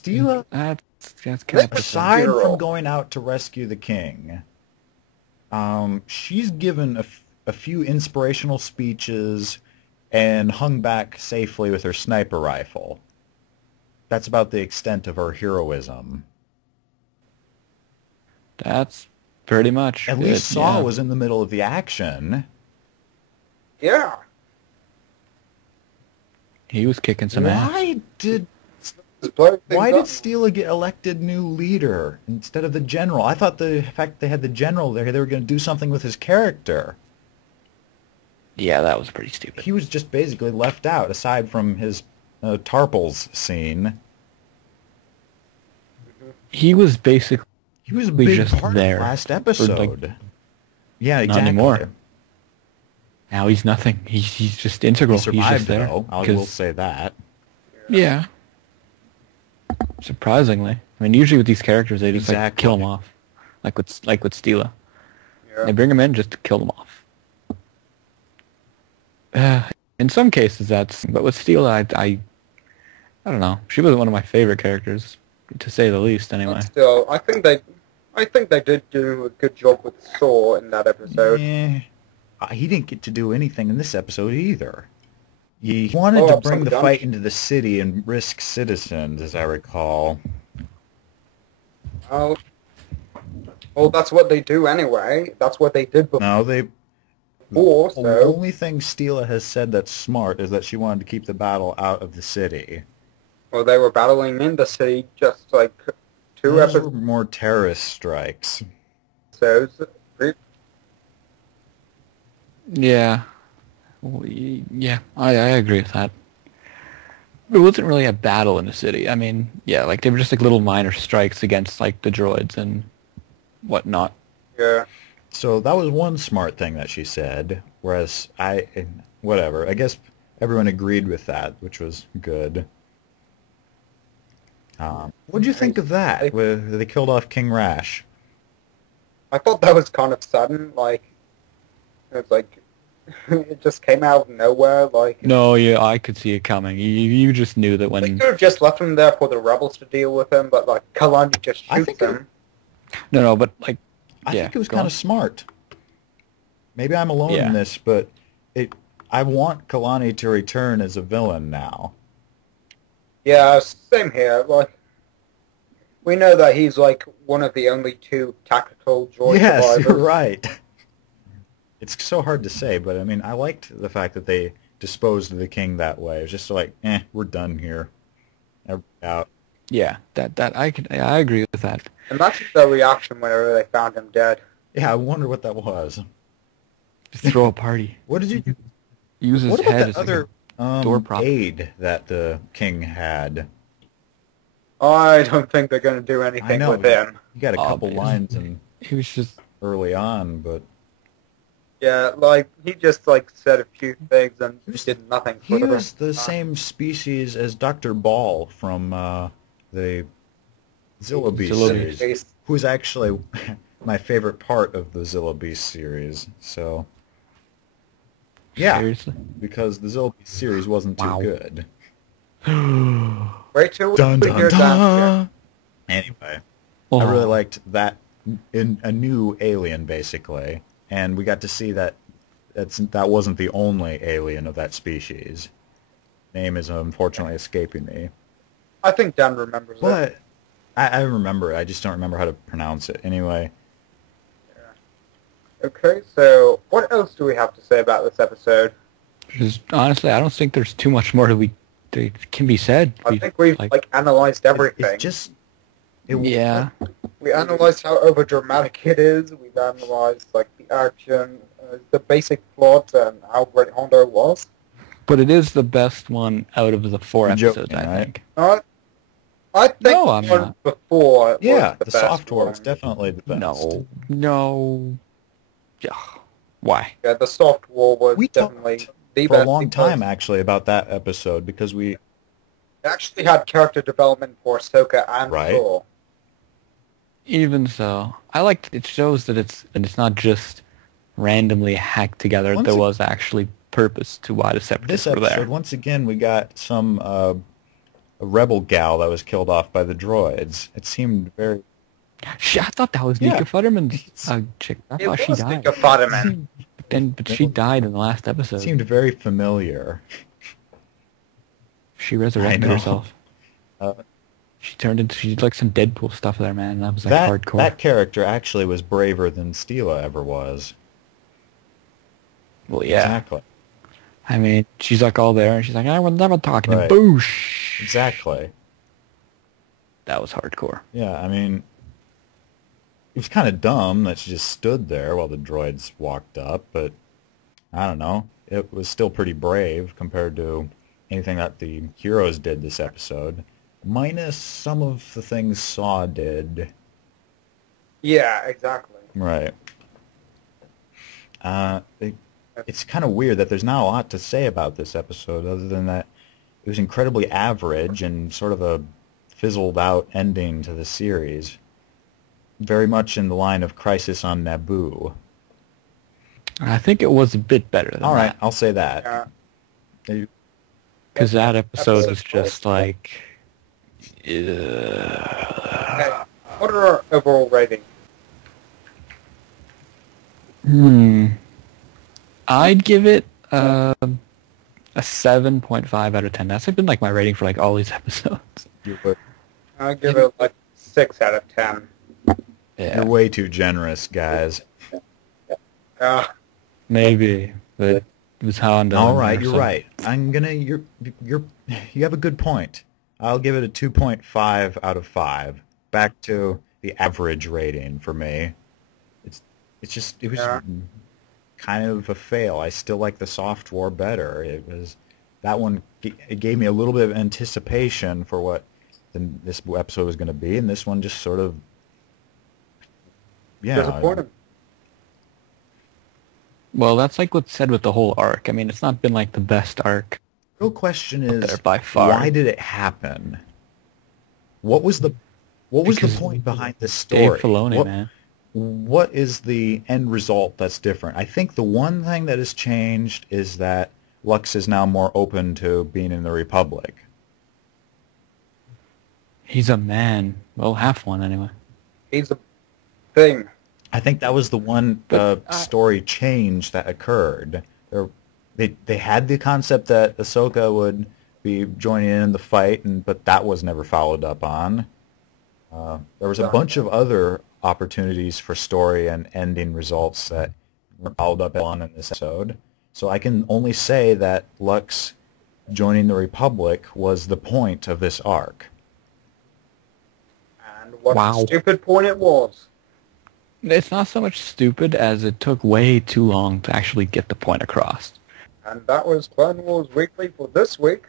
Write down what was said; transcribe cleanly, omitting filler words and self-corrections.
Steela, That's kind of aside from going out to rescue the king, she's given a few inspirational speeches and hung back safely with her sniper rifle. That's about the extent of her heroism. That's pretty much At it, least Saw yeah. was in the middle of the action. Yeah. He was kicking some ass. Why did Why Steela get elected new leader instead of the general? I thought the fact they had the general there, they were going to do something with his character. Yeah, that was pretty stupid. He was just basically left out, aside from his Tarples scene. He was basically He was a big just part there of last for, episode. Yeah, not exactly. anymore. Now he's nothing. He's just integral. He survived, he's just there. though. I will say that. Yeah. Surprisingly. I mean, usually with these characters, they just like kill them off. Like with Steela. Yeah. They bring them in just to kill them off. In some cases, that's... But with Steela, I don't know. She was one of my favorite characters, to say the least, anyway. But still, I think they did do a good job with Saw in that episode. Yeah. He didn't get to do anything in this episode either. He wanted to bring the fight into the city and risk citizens, as I recall. Well, that's what they do anyway. That's what they did before. No, they... The only thing Steela has said that's smart is that she wanted to keep the battle out of the city. Well, they were battling in the city just like Those were more terrorist strikes. Yeah. Yeah, I agree with that. It wasn't really a battle in the city. I mean, yeah, like they were just like little minor strikes against like the droids and whatnot. Yeah. So that was one smart thing that she said, whereas whatever. I guess everyone agreed with that, which was good. What'd you think of that? Where they killed off King Rash? I thought that was kind of sudden. Like, it was like it just came out of nowhere. Like, no, yeah, I could see it coming. You just knew that when they could have just left him there for the rebels to deal with him, but like Kalani just shoots him. No, but like. I think it was kind of smart. Maybe I'm alone in this, but I want Kalani to return as a villain now. Yeah, same here. Like, we know that he's like one of the only two tactical droid survivors. Yes, you're right. It's so hard to say, but I mean, I liked the fact that they disposed of the king that way. It was just like, we're done here. Out. Yeah, I agree with that. Imagine their reaction whenever they found him dead. Yeah, I wonder what that was. Just throw a party. What did you use his head as other door prop aid that the king had? I don't think they're going to do anything with him. You got a couple lines and he was just early on, but yeah, like he just like said a few things and did nothing. He was the same species as Dr. Ball from the Zilla Beast series, who's actually my favorite part of the Zilla Beast series. So, yeah, seriously? Because the Zilla Beast series wasn't too good. Wait till we hear that. Anyway, I really liked that in a new alien, basically, and we got to see that that wasn't the only alien of that species. Name is unfortunately escaping me. I think Dan remembers it. I remember it. I just don't remember how to pronounce it. Anyway. Yeah. Okay, so what else do we have to say about this episode? Honestly, I don't think there's too much more that can be said. I think we've like analyzed everything. It's just... yeah. We analyzed how overdramatic it is. We've analyzed like the action, the basic plot, and how great Hondo was. But it is the best one out of the 4 episodes, I think. I think no, I'm not. Before yeah, the soft war is definitely the best. No. Yeah. Why? Yeah, the soft war was definitely the for best. A long time, actually, about that episode, because we actually had character development for Ahsoka and Saw. Even so, I like it shows that it's not just randomly hacked together. There was actually purpose to why the Separatists were there. This episode, once again, we got some rebel gal that was killed off by the droids. It seemed very... I thought that was Nika Futterman's chick. I thought she died. Nika Futterman. But she died in the last episode. It seemed very familiar. She resurrected herself. She did like some Deadpool stuff there, man. That was like hardcore. That character actually was braver than Steela ever was. Well, yeah. Exactly. I mean, she's like all there, and she's like, I was never talking to boosh. Exactly. That was hardcore. Yeah, I mean, it was kind of dumb that she just stood there while the droids walked up, but I don't know. It was still pretty brave compared to anything that the heroes did this episode, minus some of the things Saw did. Yeah, exactly. Right. It's kind of weird that there's not a lot to say about this episode other than that it was incredibly average and sort of a fizzled-out ending to the series. Very much in the line of Crisis on Naboo. I think it was a bit better than All right, that. I'll say that. Because that episode was just like... What are our overall ratings? I'd give it a 7.5 out of 10. That's been like my rating for like all these episodes. I'll give it like 6 out of 10. Yeah. You're way too generous, guys. Maybe, but it was how I'm done. All right, you're right. You have a good point. I'll give it a 2.5 out of 5. Back to the average rating for me. It was kind of a fail. I still like the Soft War better. That one. It gave me a little bit of anticipation for what this episode was going to be, and this one just sort of disappointed. Well, that's like what's said with the whole arc. I mean, it's not been like the best arc. The real question is, by far, why did it happen? What was the point behind this story? Dave Filoni, man. What is the end result that's different? I think the one thing that has changed is that Lux is now more open to being in the Republic. He's a man. Well, half one anyway. He's a thing. I think that was the one story change that occurred. They had the concept that Ahsoka would be joining in the fight, but that was never followed up on. There was a bunch of other opportunities for story and ending results that were followed up on in this episode. So I can only say that Lux joining the Republic was the point of this arc. And what a stupid point it was. It's not so much stupid as it took way too long to actually get the point across. And that was Clone Wars Weekly for this week.